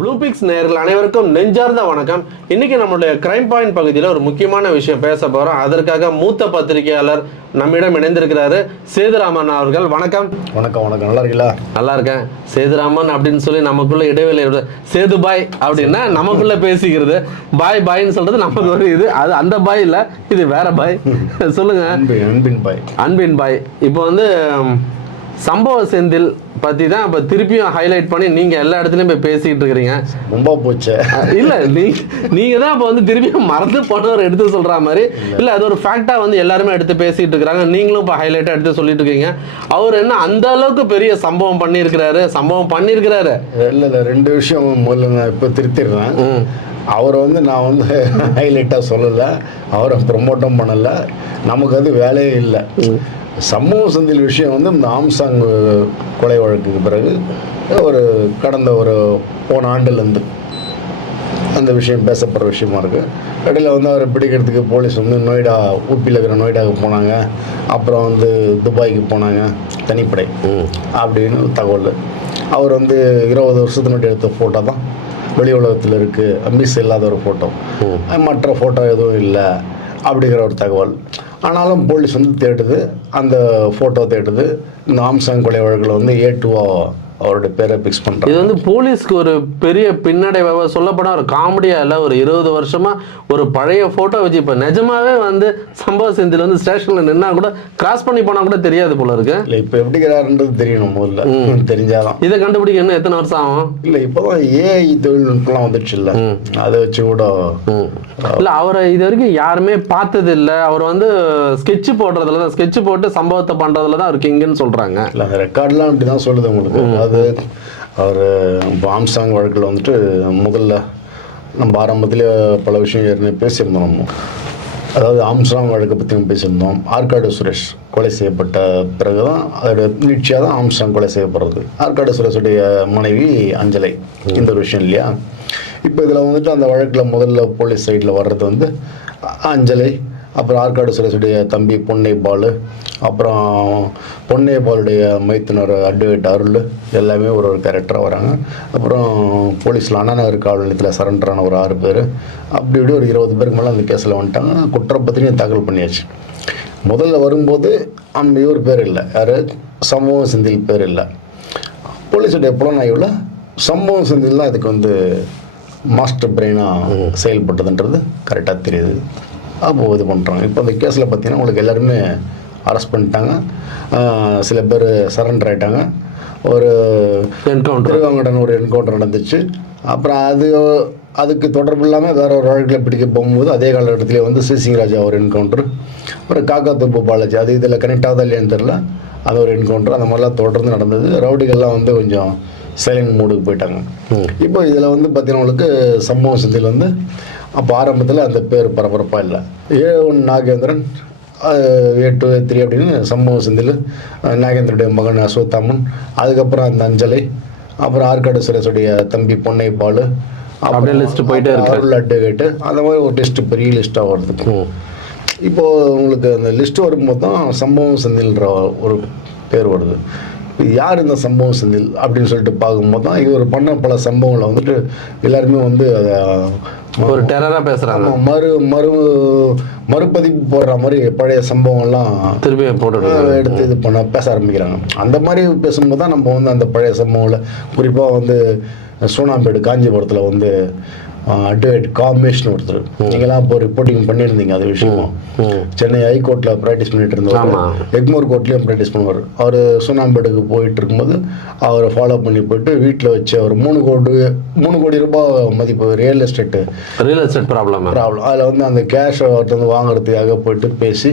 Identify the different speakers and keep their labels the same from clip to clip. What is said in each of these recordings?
Speaker 1: ப்ளூபிக்ஸ் நேயர்கள் அனைவருக்கும் நெஞ்சார்ந்த வணக்கம். இன்னைக்கு நம்மளுடைய கிரைம் பாயிண்ட் பகுதியில் ஒரு முக்கியமான விஷயம் பேச போறோம். அதற்காக மூத்த பத்திரிகையாளர் நம்மிடம் இணைந்திருக்கிறாரு சேதுராமன் அவர்கள். வணக்கம்.
Speaker 2: வணக்கம் வணக்கம். நல்லா இருக்கீங்களா?
Speaker 1: நல்லா இருக்கேன். சேதுராமன் அப்படின்னு சொல்லி நமக்குள்ள இடைவெளி சேது பாய் அப்படின்னா நமக்குள்ள பேசிக்கிறது. பாய் பாய்ன்னு சொல்றது நமக்கு ஒரு இது. அது அந்த பாய் இல்ல இது வேற பாய். சொல்லுங்க.
Speaker 2: அன்பு அன்பின் பாய்.
Speaker 1: அன்பின் பாய். இப்போ வந்து சம்பவ செந்தில் பத்தி தான் இப்போ திருப்பியும் ஹைலைட் பண்ணி நீங்க எல்லா இடத்துலயும் போய் பேசிக்கிட்டு இருக்கிறீங்க.
Speaker 2: ரொம்ப போச்சே.
Speaker 1: இல்ல நீ நீங்க தான் இப்போ வந்து திருப்பியும் மறந்து போனவர் எடுத்து சொல்ற மாதிரி. இல்ல. அது ஒரு ஃபேக்டா வந்து எல்லாருமே எடுத்து பேசிட்டு இருக்காங்க நீங்களும் இப்போ ஹைலைட்டா எடுத்து சொல்லிட்டு இருக்கீங்க. அவர் என்ன அந்த அளவுக்கு பெரிய சம்பவம் பண்ணியிருக்கிறாரு? சம்பவம் பண்ணியிருக்கிறாரு?
Speaker 2: இல்லை இல்லை ரெண்டு விஷயம் முதல்ல இப்போ திருத்திடுறேன். அவரை வந்து நான் வந்து ஹைலைட்டாக சொல்லலை. அவரை ப்ரொமோட்டும் பண்ணலை. நமக்கு அது வேலையே இல்லை. சமூக சந்தில் விஷயம் வந்து இந்த ஆம்சாங் கொலை வழக்குக்கு பிறகு ஒரு கடந்த ஒரு போன ஆண்டுலேருந்து அந்த விஷயம் பேசப்படுற விஷயமா இருக்குது இடையில வந்து அவரை பிடிக்கிறதுக்கு போலீஸ் வந்து நொய்டா ஊப்பியில் இருக்கிற நொய்டாவுக்கு போனாங்க. அப்புறம் வந்து துபாய்க்கு போனாங்க தனிப்படை அப்படின்னு தகவல். அவர் வந்து இருபது வருஷத்துக்கு முன்னாடி எடுத்த ஃபோட்டோ தான். வெளி உலகத்தில் இருக்குது மிஸ் இல்லாத ஒரு ஃபோட்டோ மற்ற ஃபோட்டோ எதுவும் இல்லை. அப்படிங்கிற ஒரு தகவல். ஆனாலும் போலீஸ் வந்து தேடுது அந்த ஃபோட்டோ தேடுது. இந்த ஆம்சாங் கொலை வழக்கில் வந்து ஏ டூவா அவருடைய பேரை ஃபிக்ஸ் பண்ணுறாங்க
Speaker 1: இது வந்து போலீஸ்க்கு ஒரு பெரிய பின்னடைவாக சொல்லப்போனா ஒரு காமெடியா இல்ல ஒரு இருபது வருஷமா ஒரு பழைய போட்டோ வச்சு இப்ப நிஜமாவே வந்து சம்பவ செந்தில் வந்து ஸ்டேஷன்ல நின்னா கூட கிராஸ் பண்ணி போனா கூட தெரியாது போல இருக்கு.
Speaker 2: இல்லை இப்போ எப்படிங்கிறாருன்றது தெரியணும் முதல்ல. தெரிஞ்சாதான்.
Speaker 1: இதை கண்டுபிடிக்க இன்னும் எத்தனை வருஷம் ஆகும்?
Speaker 2: இல்லை இப்போதான் ஏஐ தொழில்நுட்பம்லாம் வந்துடுச்சு இல்லை அதை வச்சு கூட
Speaker 1: இல்ல அவரை இது வரைக்கும் யாருமே பார்த்தது இல்ல. அவர் வந்து ஸ்கெட்ச் போடுறதுல தான் ஸ்கெட்ச் போட்டு சம்பவத்தை பண்றதுல தான் அவர் கிங்குன்னு சொல்றாங்க.
Speaker 2: இல்லை அந்த ரெக்கார்ட்லாம் அப்படி தான் சொல்லுது உங்களுக்கு. அது அவர் பாம்சாங் வழக்கில் வந்துட்டு முதல்ல நம்ம ஆரம்பத்தில் பல விஷயம் ஏற்கனவே பேசியிருந்தோம். நம்ம அதாவது ஆம்ஸ்ட்ராங் வழக்கை பற்றி நம்ம பேசியிருந்தோம். ஆற்காடு சுரேஷ் கொலை செய்யப்பட்ட பிறகு தான் அதோட நீட்சியாக தான் ஆம்ஸ்ட்ராங் கொலை செய்யப்படுறது. ஆற்காடு சுரேஷுடைய மனைவி அஞ்சலை. இந்த ஒரு விஷயம் இல்லையா? இப்போ இதில் வந்துட்டு அந்த வழக்கில் முதல்ல போலீஸ் சைடில் வர்றது வந்து அஞ்சலை அப்புறம் ஆற்காடு சுரேஷுடைய தம்பி பொன்னை பாலு அப்புறம் பொன்னை பாலுடைய மைத்துனர் அட்வொகேட் அருள் எல்லாமே ஒரு ஒரு கேரக்டராக வராங்க. அப்புறம் போலீஸில் அண்ணா நகர் காவல் நிலையத்தில் சரண்டரான ஒரு ஆறு பேர். அப்படி இப்படி ஒரு இருபது பேருக்கு மேலே அந்த கேஸில் வந்துட்டாங்க. குற்றப்பத்திரியும் தாக்கல் பண்ணியாச்சு. முதல்ல வரும்போது அந்த இவர் பேர் இல்லை. யார்? சமூக செந்தில் பேர் இல்லை. போலீஸுடைய புலனாய்வில் சம்பவம் செந்தில் தான் இதுக்கு வந்து மாஸ்டர் பிரெயினாக செயல்பட்டதுன்றது கரெக்டாக தெரியுது. அப்போ இது பண்ணுறாங்க இப்போ அந்த கேஸில் பார்த்தீங்கன்னா உங்களுக்கு எல்லாருமே அரெஸ்ட் பண்ணிட்டாங்க. சில பேர் சரண்டர் ஆயிட்டாங்க. ஒரு
Speaker 1: என்கவுண்டர்
Speaker 2: திருவாங்கடன் ஒரு என்கவுண்டர் நடந்துச்சு. அப்புறம் அது அதுக்கு தொடர்பு இல்லாமல் வேற ஒரு வழக்கில் பிடிக்க போகும்போது அதே காலகட்டத்திலே வந்து சிசிங் ராஜா ஒரு என்கவுண்டர் அப்புறம் காக்கா தொப்பு பாலாஜி அது இதில் கனெக்ட் ஆகுதா இல்லையான்னு தெரில அது ஒரு என்கவுண்டர் அந்த மாதிரிலாம் தொடர்ந்து நடந்தது. ரவுடிகள்லாம் வந்து கொஞ்சம் சைலண்ட் மூடுக்கு போயிட்டாங்க. இப்போ இதில் வந்து பார்த்தீங்கன்னா உங்களுக்கு சம்பவ சிந்தியில் வந்து அப்போ ஆரம்பத்தில் அந்த பேர் பரபரப்பாக இல்லை. A one Nagendran A two A three அப்படின்னு சம்பவ சிந்தில் நாகேந்திரனுடைய மகன் அஸ்வத்தாமன் அதுக்கப்புறம் அந்த அஞ்சலை அப்புறம் ஆற்காடு சுரேஷுடைய தம்பி பொன்னை பாலு
Speaker 1: அப்படியே list போயிட்டே இருக்கு.
Speaker 2: அருள் அட்வொகேட்டு அந்த மாதிரி ஒரு லிஸ்ட் பெரிய லிஸ்ட்டாக வருது. இப்போ உங்களுக்கு அந்த லிஸ்ட் வரும்போது தான் சம்பவம் செந்தில்ன்ற ஒரு பேர் வருது. யார் இந்த சம்பவம் செந்தில் அப்படின்னு சொல்லிட்டு பார்க்கும்போது தான் இவர் பண்ண பல சம்பவங்களை வந்துட்டு எல்லாருமே வந்து அதை
Speaker 1: ஒரு டெரரா பேசுறாங்க.
Speaker 2: மறு மறு மறுபதிப்பு போடுற மாதிரி பழைய சம்பவங்கள்லாம்
Speaker 1: திருப்பி போட்டு
Speaker 2: எடுத்து இது பண்ண பேச ஆரம்பிக்கிறாங்க. அந்த மாதிரி பேசும்போது தான் நம்ம வந்து அந்த பழைய சம்பவங்களை குறிப்பாக வந்து சோனாம்பேடு காஞ்சிபுரத்தில் வந்து அட்வொகேட் காமேஷ்னு ஒருத்தர் நீங்களாம் இப்போ ரிப்போர்ட்டிங் பண்ணியிருந்தீங்க அது விஷயமா? சென்னை ஹைகோர்ட்டில் ப்ராக்டிஸ் பண்ணிட்டு இருந்தவர். எக்மோர் கோர்ட்லேயும் ப்ராக்டிஸ் பண்ணுவார். அவர் சுனாம்பேடுக்கு போயிட்டு இருக்கும்போது அவரை ஃபாலோ பண்ணி போயிட்டு வீட்டில் வச்சு அவர் மூணு கோடி மூணு கோடி ரூபாய் மதிப்பு real estate
Speaker 1: real estate problem
Speaker 2: problem அதில் வந்து அந்த கேஷை அவர்கிட்ட வந்து வாங்குறதுக்காக போயிட்டு பேசி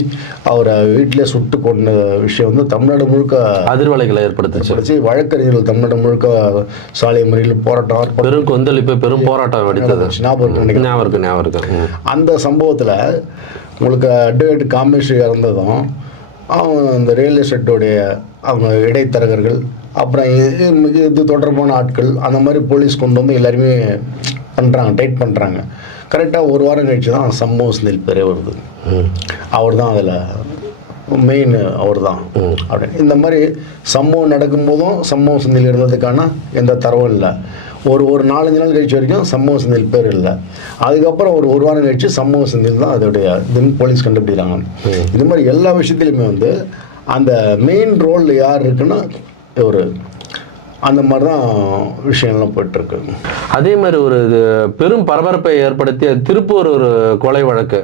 Speaker 2: அவரை வீட்டிலே சுட்டு கொண்ட விஷயம் வந்து தமிழ்நாடு முழுக்க
Speaker 1: அதிர்வலைகளை ஏற்படுத்துச்சு.
Speaker 2: வழக்கறிஞர்கள் தமிழ்நாடு முழுக்க சாலை முறையில் போராட்டம்
Speaker 1: பெரும் கொந்தளிப்பு பெரும் போராட்டம் வெடித்தது
Speaker 2: நடந்துச்சு. ஞாபகம் இருக்கு.
Speaker 1: ஞாபகம் இருக்கு ஞாபகம் இருக்கு.
Speaker 2: அந்த சம்பவத்தில் உங்களுக்கு அட்வொகேட் காமேஷ் இறந்ததும் அவன் அந்த ரியல் எஸ்டேட்டோடைய அவங்க இடைத்தரகர்கள் அப்புறம் இது இது தொடர்பான ஆட்கள் அந்த மாதிரி போலீஸ் கொண்டு வந்து எல்லாருமே பண்ணுறாங்க டைட் பண்ணுறாங்க கரெக்டாக ஒரு வாரம் கழிச்சு தான் சம்பவம் செந்தில் பேரே வருது. அவர் தான் அதில் மெயின் அவர் தான். அப்படி. இந்த மாதிரி சம்பவம் நடக்கும்போதும் சம்பவம் செந்தில் இருந்ததுக்கான எந்த தரவும் இல்லை. ஒரு ஒரு நாலஞ்சு நாள் கழிச்சு வரைக்கும் சம்பவ செந்தில் பேர் இல்லை. அதுக்கப்புறம் ஒரு ஒரு வாரம் கழிச்சு சம்பவ செந்தில் தான் அதோடைய தென் போலீஸ் கண்டுபிடிக்கிறாங்க. இது மாதிரி எல்லா விஷயத்துலையுமே வந்து அந்த மெயின் ரோல் யார் இருக்குன்னா ஒரு அந்த மாதிரி தான் விஷயம்லாம் போயிட்டுருக்கு.
Speaker 1: அதே மாதிரி ஒரு இது பெரும் பரபரப்பை ஏற்படுத்திய திருப்பூர் ஒரு கொலை வழக்கு.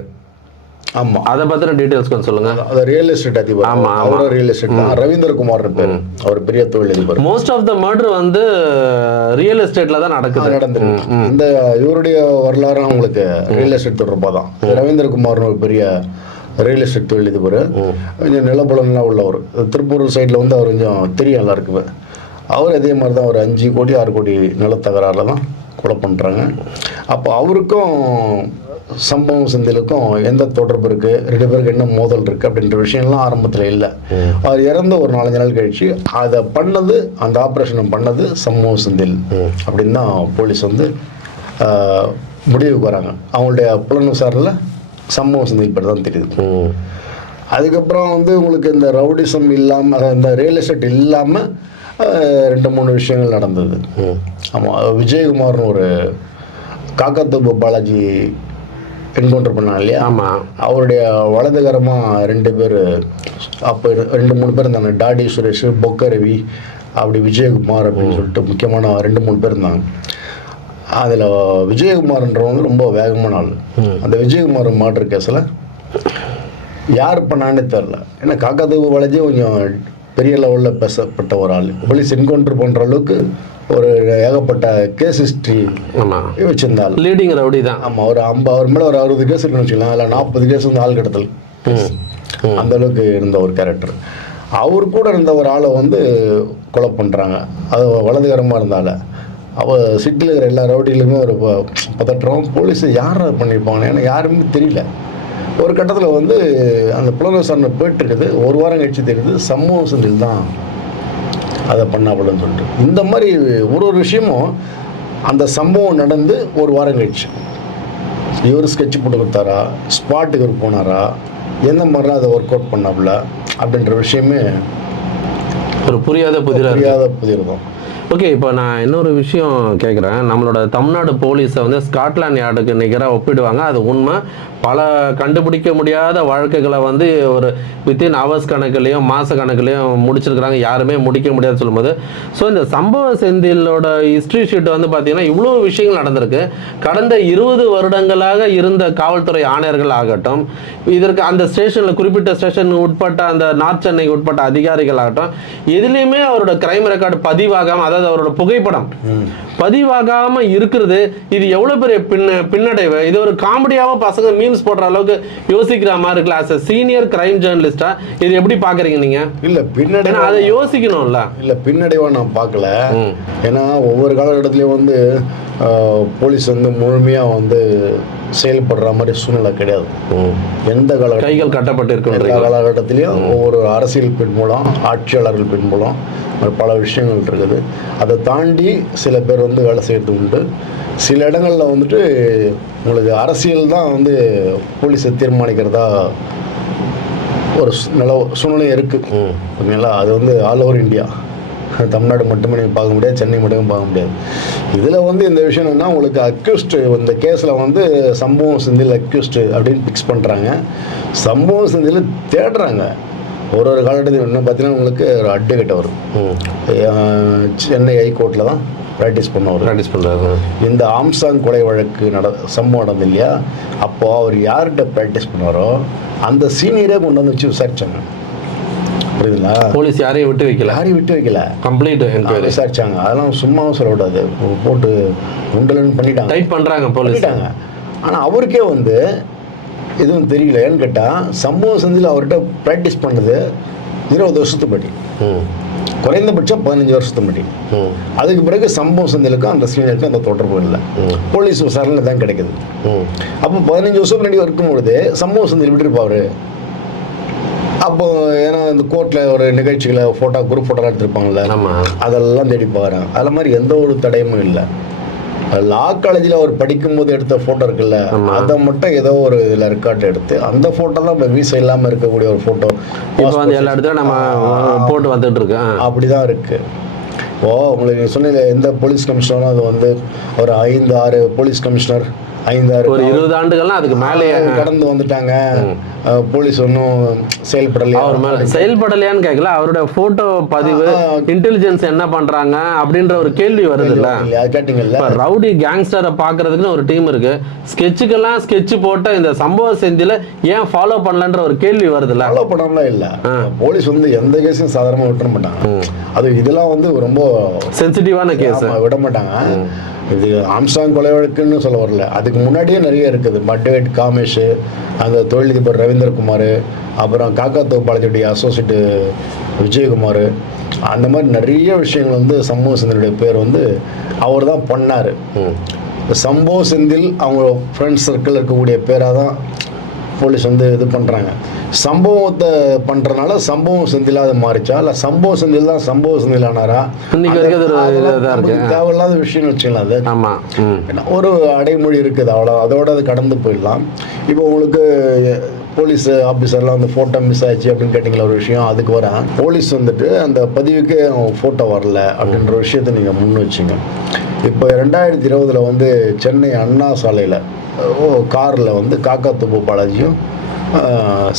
Speaker 2: ஆமாம்
Speaker 1: அதை பத்தின டீட்டெயில்ஸ் கொஞ்சம் சொல்லுங்க.
Speaker 2: அது ரியல் எஸ்டேட் அதிபர்.
Speaker 1: ஆமா, ஆமா.
Speaker 2: அவரும் ரியல் எஸ்டேட் தான். ரவீந்திரகுமார் பேர். அவர் பெரிய தொழிலதிபர்.
Speaker 1: மோஸ்ட் ஆஃப் த மர்டர் வந்து ரியல் எஸ்டேட்ல தான் நடக்குது.
Speaker 2: நடந்திருக்கு. இந்த இவருடைய வரலாறும் உங்களுக்கு ரியல் எஸ்டேட் தொடர்பாக தான். ரவீந்திரகுமார்னு ஒரு பெரிய ரியல் எஸ்டேட் தொழிலதிபர். கொஞ்சம் நிலப்பலம்லாம் உள்ளவர். திருப்பூர் சைடில் வந்து அவர் கொஞ்சம் தெரியும் எல்லாருக்குமே. அவர் அதே மாதிரி தான் ஒரு அஞ்சு கோடி ஆறு கோடி நிலத்தகராறில் தான் கொலை பண்ணுறாங்க அப்போ அவருக்கும் சம்பவம் செந்திலுக்கும் எந்த தொடர்பு இருக்குது ரெண்டு பேருக்கு என்ன மோதல் இருக்குது அப்படின்ற விஷயம்லாம் ஆரம்பத்தில் இல்லை. அவர் இறந்த ஒரு நாலஞ்சு நாள் கழிச்சு அதை பண்ணது அந்த ஆப்ரேஷனை பண்ணது சம்பவம் செந்தில் அப்படின்னு தான் போலீஸ் வந்து முடிவுக்கு வராங்க. அவங்களுடைய புலன் விசாரணையில் சம்பவம் செந்தில் பேர் தான் தெரியுது. அதுக்கப்புறம் வந்து உங்களுக்கு இந்த ரவுடிசம் இல்லாமல் இந்த ரியல் எஸ்டேட் இல்லாமல் ரெண்டு மூணு விஷயங்கள் நடந்தது. ஆமாம் விஜயகுமார்னு ஒரு காக்கத்தூபு பாலாஜி என்கவுண்டர் பண்ணாங்க இல்லையா?
Speaker 1: ஆமா.
Speaker 2: அவருடைய வலதுகரமாக ரெண்டு பேர் அப்போ ரெண்டு மூணு பேர் இருந்தாங்க. டாடி சுரேஷ் பொக்க ரவி அப்படி விஜயகுமார் அப்படின்னு சொல்லிட்டு முக்கியமான ரெண்டு மூணு பேர் இருந்தாங்க. அதில் விஜயகுமார்ன்றவங்க ரொம்ப வேகமான ஆள். அந்த விஜயகுமார் மார்டர் கேஸில் யார் பண்ணான்னு தெரில ஏன்னா காக்காத்தூவு வளைஞ்சு கொஞ்சம் பெரிய லெவலில் பேசப்பட்ட ஒரு ஆள். போலீஸ் என்கவுண்டர் பண்ணுற அளவுக்கு ஒரு ஏகப்பட்ட கேஸ் ஹிஸ்ட்ரி
Speaker 1: ஆமா.
Speaker 2: வச்சிருந்த ஆள்
Speaker 1: லீடிங் ரவுடி தான்.
Speaker 2: ஆமாம் ஒரு ஐம்பது அவர் மேலே ஒரு அறுபது கேஸ் இருக்குன்னு வச்சுக்கலாம் அதில் நாற்பது கேஸ் வந்து ஆள் கடத்தல். அந்த அளவுக்கு இருந்த ஒரு கேரக்டர் அவர் கூட இருந்த ஒரு ஆளை வந்து கொலை பண்ணுறாங்க அது வலதுகரமாக இருந்தால. அவள் சிட்டியில் இருக்கிற எல்லா ரவுடியிலுமே ஒரு பதற்றம். போலீஸ் யார் பண்ணியிருப்பாங்க ஏன்னா யாருமே தெரியல. ஒரு கட்டத்தில் வந்து அந்த புலன் விசாரணை போயிட்டு இருக்குது ஒரு வாரம் கழிச்சு தெரியுது சமூக செந்தில் தான் அதை பண்ணாப்புலன்னு சொல்லிட்டு. இந்த மாதிரி ஒரு ஒரு விஷயமும் அந்த சம்பவம் நடந்து ஒரு வாரம் கழிச்சு. இவர் ஸ்கெட்ச் போட்டு கொடுத்தாரா? ஸ்பாட்டுக்கு இவர் போனாரா? எந்த மாதிரிலாம் அதை ஒர்க் அவுட் பண்ணாப்புல? அப்படின்ற விஷயமே
Speaker 1: ஒரு புரியாத புதிரா
Speaker 2: புரியாத புதிர்தான்
Speaker 1: ஓகே இப்போ நான் இன்னொரு விஷயம் கேட்குறேன் நம்மளோட தமிழ்நாடு போலீஸை வந்து ஸ்காட்லாண்ட் யார்டுக்கு நிகராக ஒப்பிடுவாங்க. அது உண்மை. பல கண்டுபிடிக்க முடியாத வழக்குகளை வந்து ஒரு வித்தின் அவர்ஸ் கணக்குலையும் மாத கணக்குலையும் முடிச்சிருக்கிறாங்க. யாருமே முடிக்க முடியாது சொல்லும்போது. ஸோ இந்த சம்பவ செந்திலோட ஹிஸ்ட்ரி ஷீட் வந்து பார்த்தீங்கன்னா இவ்வளோ விஷயங்கள் நடந்திருக்கு. கடந்த இருபது வருடங்களாக இருந்த காவல்துறை ஆணையர்கள் ஆகட்டும் இதற்கு அந்த ஸ்டேஷனில் குறிப்பிட்ட ஸ்டேஷன் உட்பட்ட அந்த நார்த் சென்னைக்கு உட்பட்ட அதிகாரிகள் ஆகட்டும் எதுலேயுமே அவரோட கிரைம் ரெக்கார்டு பதிவாகாமல் அதாவது அவரோட புகைப்படம். பதிவாகாம இருக்கிறது இது எவ்வளவு பெரிய பின்ன பின்னடைவு? இது ஒரு காமெடியாவா பசங்க மீம்ஸ் போடுற அளவுக்கு யோசிக்கிற மாதிரி இருக்குல்ல. A சீனியர் கிரைம் ஜேர்னலிஸ்டா இது எப்படி பாக்குறீங்க நீங்க?
Speaker 2: இல்லை பின்னாடி
Speaker 1: ஏன்னா அதை யோசிக்கணும்ல.
Speaker 2: இல்லை பின்னடைவாக நான் பார்க்கல. ஏன்னா ஒவ்வொரு காலகட்டத்திலையும் வந்து போலீஸ் வந்து முழுமையாக வந்து செயல்படுற மாதிரி சூழ்நிலை கிடையாது. எந்த காலகட்டம்
Speaker 1: கைகள் கட்டப்பட்டு
Speaker 2: எல்லா
Speaker 1: இருக்குன்றீங்க
Speaker 2: காலகட்டத்திலையும் ஒவ்வொரு அரசியல் பின் மூலம் ஆட்சியாளர்கள் பின் மூலம் பல விஷயங்கள் இருக்குது. அதை தாண்டி சில பேர் வந்து வேலை செய்கிறது உண்டு. சில இடங்களில் வந்துட்டு உங்களுக்கு அரசியல் தான் வந்து போலீஸை தீர்மானிக்கிறதா ஒரு நில சூழ்நிலை இருக்குது ஓகேங்களா? அது வந்து ஆல் ஓவர் இந்தியா. தமிழ்நாடு மட்டுமே நீங்கள் பார்க்க முடியாது சென்னை மட்டுமே பார்க்க முடியாது. இதில் வந்து இந்த விஷயம் என்னன்னா உங்களுக்கு அக்யூஸ்டு இந்த கேஸில் வந்து சம்பவம் செந்தில் அக்யூஸ்டு அப்படின்னு ஃபிக்ஸ் பண்ணுறாங்க சம்பவம் செந்தில் தேடுறாங்க. ஒரு ஒரு காலகட்டத்தில் இன்னும் பார்த்தீங்கன்னா உங்களுக்கு ஒரு அட்வொகேட் வரும் சென்னை ஹைகோர்ட்டில் தான் ப்ராக்டிஸ் பண்ணவர்.
Speaker 1: ப்ராக்டிஸ் பண்றாரு.
Speaker 2: இந்த ஆம்சாங் கொலை வழக்கு நட சம்பவம் நடந்தது இல்லையா? அப்போ அவர் யார்கிட்ட ப்ராக்டிஸ் பண்ணாரோ அந்த சீனியரே கொண்டு வந்து வச்சு விசாரிச்சாங்க. புரியுதுங்களா?
Speaker 1: போலீஸ் யாரையும் விட்டு வைக்கல.
Speaker 2: யாரையும் விட்டு வைக்கல.
Speaker 1: கம்ப்ளீட் என்கொயரி
Speaker 2: விசாரிச்சாங்க. அதெல்லாம் சும்மாவும் சொல்லக்கூடாது. போட்டு உண்டலன்னு பண்ணிட்டாங்க.
Speaker 1: டைப் பண்றாங்க போலீஸ்.
Speaker 2: ஆனால் அவருக்கே வந்து எதுவும் தெரியல ஏன்னு கேட்டால் சம்பவம் செந்தில் அவர்கிட்ட ப்ராக்டிஸ் பண்ணது இருபது வருஷத்துக்கு முன்னாடி. குறைந்தபட்சம் பதினஞ்சு வருஷத்துக்கு முன்னாடி. அதுக்கு பிறகு சம்பவம் செந்திலுக்கும் அந்த சீனியருக்கும் அந்த தொடர்பு இல்லை. போலீஸ் விசாரணை தான் கிடைக்குது. அப்போ பதினஞ்சு வருஷம் முன்னாடி இருக்கும் பொழுது சம்பவம் செந்தில் விட்டுருப்பாரு அப்போ ஏன்னா இந்த கோர்ட்டில் ஒரு நிகழ்ச்சிகளை ஃபோட்டோ குரூப் ஃபோட்டோலாம் எடுத்திருப்பாங்கல்ல அதெல்லாம் தேடி பார்க்குறேன். அது மாதிரி எந்த ஒரு தடயமும் இல்லை. லா காலேஜில் அவர் படிக்கும்போது எடுத்த ஃபோட்டோ இருக்குல்ல. அதை மட்டும் ஏதோ ஒரு இதில் ரெக்கார்ட் எடுத்து அந்த ஃபோட்டோ தான் இப்போ வீசா இல்லாமல் இருக்கக்கூடிய ஒரு ஃபோட்டோ
Speaker 1: இப்போ வந்து எல்லா இடத்துலயும் நம்ம போட்டு வந்துட்டு இருக்கோம்.
Speaker 2: அப்படி தான் இருக்கு. ஓ உங்களுக்கு சொன்னீங்க எந்த போலீஸ் கமிஷனரும் அது வந்து ஒரு ஐந்து ஆறு போலீஸ் கமிஷனர் ஐந்து ஆறு
Speaker 1: ஒரு இருபது ஆண்டுகள்லாம் அதுக்கு மேலேயே
Speaker 2: கடந்து வந்துட்டாங்க. போலீஸ் ஒன்றும் செயல்படலையா?
Speaker 1: அவர் மேல செயல்படலையான்னு கேட்கல அவருடைய போட்டோ பதிவு இன்டெலிஜென்ஸ் என்ன பண்றாங்க அப்படின்ற ஒரு கேள்வி வருது இல்ல?
Speaker 2: கேட்டீங்கல்ல?
Speaker 1: ரவுடி கேங்ஸ்டரை பாக்குறதுக்குன்னு ஒரு டீம் இருக்கு. ஸ்கெட்சுக்கெல்லாம் ஸ்கெட்ச் போட்ட இந்த சம்பவ செந்தில ஏன் ஃபாலோ பண்ணலன்ற ஒரு கேள்வி வருதுல்ல
Speaker 2: ஃபாலோ பண்ணாமலாம் இல்ல. போலீஸ் வந்து எந்த கேஸையும் சாதாரணமா விட்டுற மாட்டாங்க. அது இதெல்லாம் வந்து ரொம்ப
Speaker 1: சென்சிட்டிவான கேஸ்
Speaker 2: விட மாட்டாங்க. இது ஆம்சாங் கொலை வழக்குன்னு சொல்ல வரல. அதுக்கு முன்னாடியே நிறைய இருக்குது. பட்டேட் காமேஷ் அந்த தொழிலதிபர் ரவீந்திரகுமார் அப்புறம் காக்கா தோப்பாளத்துடைய அசோசியேட்டு விஜயகுமார் அந்த மாதிரி நிறைய விஷயங்கள் வந்து சமூக சிந்தனுடைய பேர் வந்து அவர் தான் பண்ணார். சம்பவ செந்தில் அவங்க ஃப்ரெண்ட்ஸ் சர்க்கிள் இருக்கக்கூடிய பேராக தான் போலீஸ் வந்து இது பண்ணுறாங்க சம்பவத்தை பண்ணுறனால சம்பவம் செந்திலாக அது மாறிச்சா? இல்லை சம்பவ செந்தில் தான் சம்பவ செந்தில் ஆனாரா தேவையில்லாத விஷயம்னு வச்சுக்கலாம் அது.
Speaker 1: ஆமா. ம்.
Speaker 2: ஏன்னா, ஒரு அடைமொழி இருக்குது அவ்வளோ அதோட அது கடந்து போயிடலாம். இப்போ உங்களுக்கு போலீஸ் ஆஃபீஸர்லாம் வந்து ஃபோட்டோ மிஸ் ஆயிடுச்சு அப்படின்னு கேட்டிங்களா ஒரு விஷயம்? அதுக்கு வரேன். போலீஸ் வந்துட்டு அந்த பதிவுக்கு ஃபோட்டோ வரல அப்படின்ற விஷயத்தை நீங்கள் முன் வச்சுங்க. இப்போ ரெண்டாயிரத்தி இருபதில் வந்து சென்னை அண்ணா சாலையில் ஓ காரில் வந்து காக்காத்துப்பு பாலாஜியும்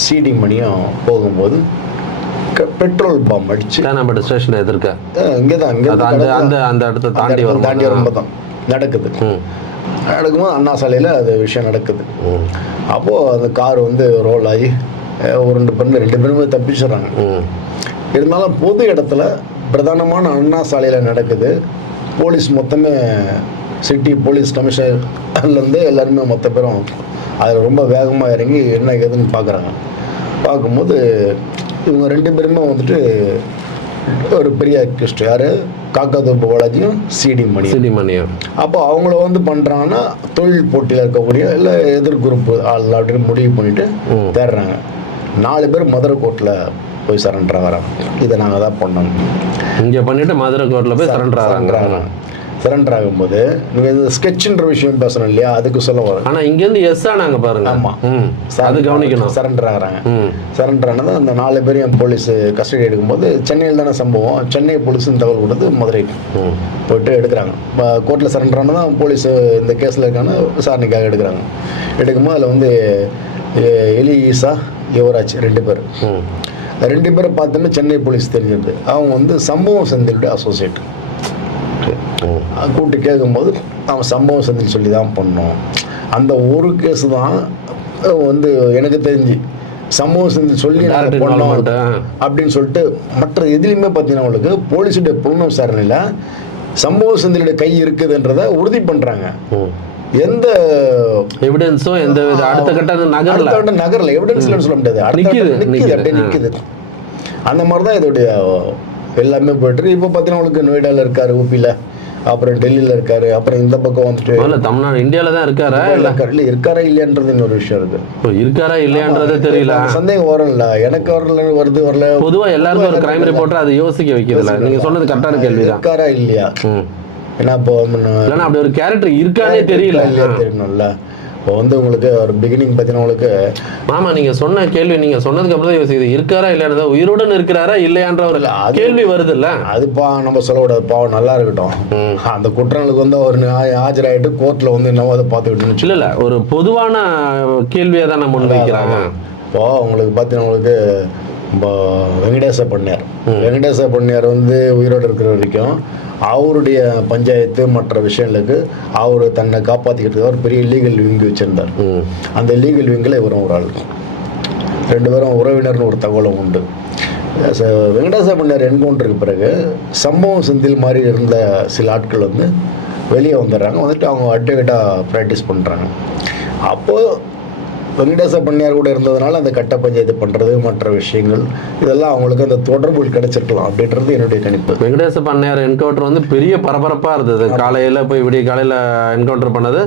Speaker 2: சிடி மணியும் போகும்போது பெட்ரோல் பாம் அடிச்சு
Speaker 1: தேனாம்பேட்டை ஸ்டேஷன் எதிர்க்க?
Speaker 2: இங்கே தான் இங்கே
Speaker 1: அந்த அந்த அந்த இடத்த தாண்டி
Speaker 2: தாண்டி வரும்போது. தான் நடக்குது. நடக்கும்போது அண்ணா சாலையில் அது விஷயம் நடக்குது. அப்போது அந்த கார் வந்து ரோல் ஆகி ஒரு ரெண்டு பேரும் ரெண்டு பேருமே தப்பிச்சிடுறாங்க. இருந்தாலும் பொது இடத்துல பிரதானமான அண்ணா சாலையில் நடக்குது. போலீஸ் மொத்தமே சிட்டி போலீஸ் கமிஷனர்லேருந்து எல்லாருமே மொத்த பேரும் அதில் ரொம்ப வேகமாக இறங்கி என்ன ஏதுன்னு பார்க்குறாங்க பார்க்கும்போது இவங்க ரெண்டு பேருமே வந்துட்டு ஒரு பெரிய அக்யூஸ்ட் யார்? காக்காதோப்பு பாலாஜியும் சிடி மணி
Speaker 1: சிடி மணியம்
Speaker 2: அப்போ அவங்கள வந்து பண்ணுறாங்கன்னா தொழில் போட்டியில் இருக்கக்கூடிய இல்லை எதிர் குரூப் ஆள் அப்படின்னு முடிவு பண்ணிட்டு. தேடுறாங்க நாலு பேர் மதுரை கோர்ட்டில் போய் சரண்டர் ஆகிறாங்க. இதை நாங்கள் தான் பண்ணோம்
Speaker 1: இங்க பண்ணிட்டு மதுரை கோர்ட்ல போய் சரண்டர் ஆகிறாங்க.
Speaker 2: சரண்டர் ஆகும்போது நீங்கள் இந்த ஸ்கெட்சுன்ற விஷயம் பேசணும் இல்லையா? அதுக்கு சொல்ல வரோம்
Speaker 1: ஆனா இங்க இருந்து எஸ் ஆனாங்க பாருங்க.
Speaker 2: ஆமா.
Speaker 1: ம். அது கவனிக்கணும்.
Speaker 2: சரண்டர் ஆகிறாங்க சரண்டர் ஆனது அந்த நாலு பேரையும் போலீஸ் கஸ்டடி எடுக்கும்போது சென்னையில் தானே சம்பவம். சென்னை போலீஸும் தகவல் கொடுத்து மதுரைக்கு போயிட்டு எடுக்கிறாங்க. கோர்ட்டில் சரண்டர் ஆனதான் போலீஸ் இந்த கேஸில் இருக்கான விசாரணைக்காக எடுக்கிறாங்க. எடுக்கும்போது அதில் வந்து எலி ஈசா யுவராஜ் ரெண்டு பேர். ரெண்டு பேரை பார்த்தோன்னே சென்னை போலீஸ் தெரிஞ்சது அவங்க வந்து சம்பவம் செந்திலுடைய அசோசியேட் கூப்பிட்டு கேட்கும்போது அவன் சம்பவம் செந்தில் சொல்லி தான் பண்ணோம். அந்த ஒரு கேஸ் தான் வந்து எனக்கு தெரிஞ்சு சம்பவம் செந்தில் சொல்லி நாங்கள் பண்ணோம். அப்படின்னு சொல்லிட்டு மற்ற எதுலையுமே பார்த்தீங்கன்னா உங்களுக்கு போலீஸுடைய புலன விசாரணையில் சம்பவ செந்திலுடைய கை இருக்குதுன்றதை உறுதி பண்ணுறாங்க எந்த
Speaker 1: எவிடன்ஸும் எந்த அடுத்த கட்ட நகர்ல?
Speaker 2: அடுத்த கட்ட நகரில். எவிடன்ஸ்லன்னு சொல்ல முடியாது. அடுத்த
Speaker 1: நிக்குது.
Speaker 2: அப்படியே
Speaker 1: ஆ.
Speaker 2: நிக்குது அந்த மாதிரி தான் இதோடைய எல்லாமே போயிட்டு. இப்போ பார்த்தீங்கன்னா உங்களுக்கு நொய்டாவில் இருக்காரு ஊபியில் அப்புறம் டெல்லியில் இருக்காரு அப்புறம் இந்த பக்கம் வந்துட்டு
Speaker 1: முதல்ல தமிழ்நாடு இந்தியால தான் இருக்காரா? இல்ல.
Speaker 2: இல்லை இருக்காரா இல்லையான்றது இன்னொரு விஷயம் இருக்கு.
Speaker 1: இருக்காரா இல்லையான்றதே தெரியல.
Speaker 2: சந்தேகம் வரும்ல எனக்கு வரல வருது வரல.
Speaker 1: பொதுவா எல்லாருமே ஒரு கிரைம் ரிப்போர்ட்டர் அதை யோசிக்க வைக்கிறதுல நீங்க சொன்னது கரெக்டான கேள்விதான்.
Speaker 2: இருக்காரா இல்லையா? ஏன்னா இப்போ
Speaker 1: அப்படி ஒரு கேரக்டர் இருக்கானே தெரியல.
Speaker 2: தெரியணும்ல. இப்போ வந்து உங்களுக்கு ஒரு பிகினிங் பார்த்தீங்கன்னா உங்களுக்கு
Speaker 1: ஆமா நீங்க சொன்ன கேள்வி நீங்க சொன்னதுக்கு அப்புறம் தான் யோசிக்குது இருக்காரா இல்லையானதா உயிருடன் இருக்கிறாரா இல்லையான்ற ஒரு கேள்வி வருது இல்ல
Speaker 2: அது பா நம்ம சொல்லக்கூடாது பாவம் நல்லா இருக்கட்டும். அந்த குற்றங்களுக்கு வந்து ஆ- ஆஜராயிட்டு கோர்ட்ல வந்து என்னவோ அதை பார்த்துக்கிட்டுன்னு
Speaker 1: இல்ல இல்ல. ஒரு பொதுவான கேள்வியை தான் முன் வைக்கிறாங்க
Speaker 2: இப்போ உங்களுக்கு பார்த்தீங்கன்னா உங்களுக்கு வெங்கடேச பண்ணையார். வெங்கடேச பண்ணையார் வந்து உயிரோடு இருக்கிற வரைக்கும் அவருடைய பஞ்சாயத்து மற்ற விஷயங்களுக்கு அவர் தன்னை காப்பாற்றிக்கிறதுக்கு ஒரு பெரிய லீகல் விங்கு வச்சிருந்தார். அந்த லீகல் விங்கில் இவரும் ஒரு ஆள். ரெண்டு பேரும் உறவினர்னு ஒரு தகவலும் உண்டு. வெங்கடேச பண்ணையார் என்கவுண்டருக்கு பிறகு சம்பவம் செந்தில் மாதிரி இருந்த சில ஆட்கள் வந்து வெளியே வந்துடுறாங்க. வந்துட்டு அவங்க அட்வொகேட்டாக ப்ராக்டிஸ் பண்ணுறாங்க அப்போது வெங்கடேச பண்ணையார் கூட இருந்ததுனால அந்த கட்ட பஞ்சாயத்து பண்ணுறது மற்ற விஷயங்கள் இதெல்லாம் அவங்களுக்கு அந்த தொடர்புகள் கிடைச்சிருக்கலாம் அப்படின்றது என்னுடைய கணிப்பு.
Speaker 1: வெங்கடேச பண்ணையார் என்கவுண்டர் வந்து பெரிய பரபரப்பா இருந்தது. காலையில போய் விடிய காலையில என்கவுண்டர் பண்ணது.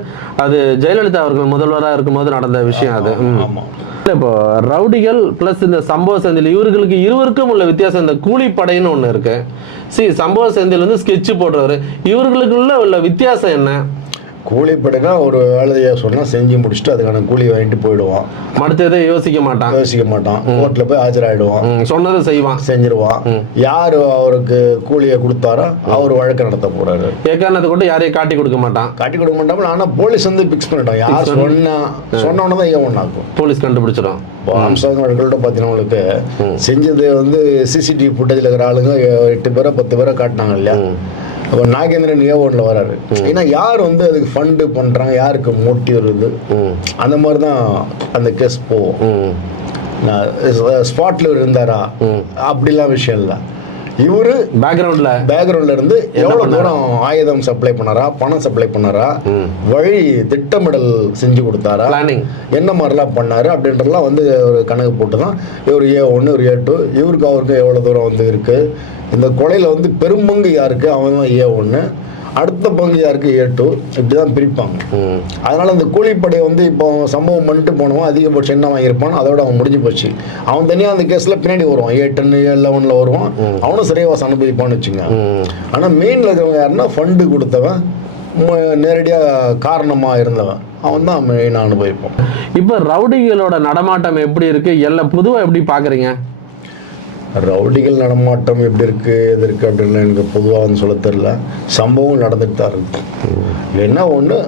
Speaker 1: அது ஜெயலலிதா அவர்கள் முதல்வரா இருக்கும்போது நடந்த விஷயம் அது.
Speaker 2: ஆமாம்
Speaker 1: இப்போ ரவுடிகள் பிளஸ் இந்த சம்பவ செந்தில் இவர்களுக்கு இருவருக்கும் உள்ள வித்தியாசம் இந்த கூலிப்படைன்னு ஒண்ணு இருக்கு. சி சம்பவ செந்தில் வந்து ஸ்கெட்ச் போடுறவர். இவர்களுக்குள்ள உள்ள வித்தியாசம் என்ன?
Speaker 2: கூலிப்படைனா ஒரு வேலையை சொன்னா செஞ்சு முடிச்சுட்டு அதுக்கான கூலி வாங்கிட்டு போயிடுவான்.
Speaker 1: மடுத்ததை யோசிக்க மாட்டான்?
Speaker 2: யோசிக்க மாட்டான். கோர்ட்ல போய் ஆஜராயிடுவான்.
Speaker 1: சொன்னதை செய்வான்.
Speaker 2: செஞ்சிருவான். யார் அவருக்கு கூலியை கொடுத்தாரோ அவர் வழக்கு நடத்த போறாரு.
Speaker 1: ஏக்காரணத்தை கொண்டு யாரையும் காட்டி கொடுக்க மாட்டான்.
Speaker 2: காட்டி கொடுக்க மாட்டாமல் ஆனா போலீஸ் வந்து பிக்ஸ் பண்ணிட்டோம் யார் சொன்னா சொன்னோன்னு தான் ஏன் ஒன்றாக்கும்
Speaker 1: போலீஸ் கண்டுபிடிச்சிடும்.
Speaker 2: ஆம்சாங் வழக்கில் பார்த்தீங்கன்னா உங்களுக்கு செஞ்சது வந்து சிசிடிவி ஃபுட்டேஜில் இருக்கிற ஆளுங்க எட்டு பேரோ பத்து பேரோ காட்டினாங்க இல்லையா? அப்போ நாகேந்திரன் ஏ ஒன்றில் வராரு. ஏன்னா யார் வந்து அதுக்கு ஃபண்டு பண்ணுறாங்க யாருக்கு மோட்டிவ் இருக்குது
Speaker 1: ம்.
Speaker 2: அந்த மாதிரி தான் அந்த கேஸ் போகும்
Speaker 1: ம்.
Speaker 2: ஸ்பாட்ல இருந்தாரா? அப்படிலாம் விஷயம் இல்லை. இவரு
Speaker 1: பேக்ரவுண்ட்ல
Speaker 2: பேக்ரவுண்ட்ல இருந்து எவ்வளவு தூரம் ஆயுதம் சப்ளை பண்ணாரா? பணம் சப்ளை பண்ணாரா? வழி திட்டமிடல் செஞ்சு கொடுத்தாரா?
Speaker 1: பிளானிங்
Speaker 2: என்ன மாதிரிலாம் பண்ணாரு? அப்படின்றதெல்லாம் வந்து ஒரு கணக்கு போட்டு தான் இவர் ஏ ஒன்று இவர் ஏ டூ இவருக்கு அவருக்கு எவ்வளோ தூரம் வந்து இருக்கு? இந்த கொலையில் வந்து பெரும்பங்கு யாருக்கு? அவன் தான் ஏ ஒன்று அடுத்த பங்கு யாருக்கு? ஏ டூ இப்படி தான் பிரிப்பாங்க அதனால இந்த கூலிப்படை வந்து இப்போ அவன் சம்பவம் பண்ணிட்டு போனவன் அதிகபட்சம் என்ன வாங்கியிருப்பான்? அதோட அவன் முடிஞ்சு போச்சு. அவன் தனியாக அந்த கேஸில் பின்னாடி வருவான். ஏ டென் ஏ லெவனில் வருவான். அவனும் சிறைவாசம் அனுபவிப்பான்னு வச்சுங்க ஆனால் மெயினில் இருக்கிறவங்க யாருன்னா ஃபண்டு கொடுத்தவன் நேரடியாக காரணமாக இருந்தவன். அவன் தான் மெயினாக அனுபவிப்பான்.
Speaker 1: இப்போ ரவுடிகளோட நடமாட்டம் எப்படி இருக்கு? எல்லாம் பொதுவா எப்படி பாக்குறீங்க?
Speaker 2: ரவுடிகள் நடமாட்டம் எப்படி இருக்கு எது இருக்கு அப்படின்னு எனக்கு பொதுவாக வந்து சொல்ல தெரில சம்பவம் நடந்துட்டு தான் இருக்கு. என்ன ஒன்று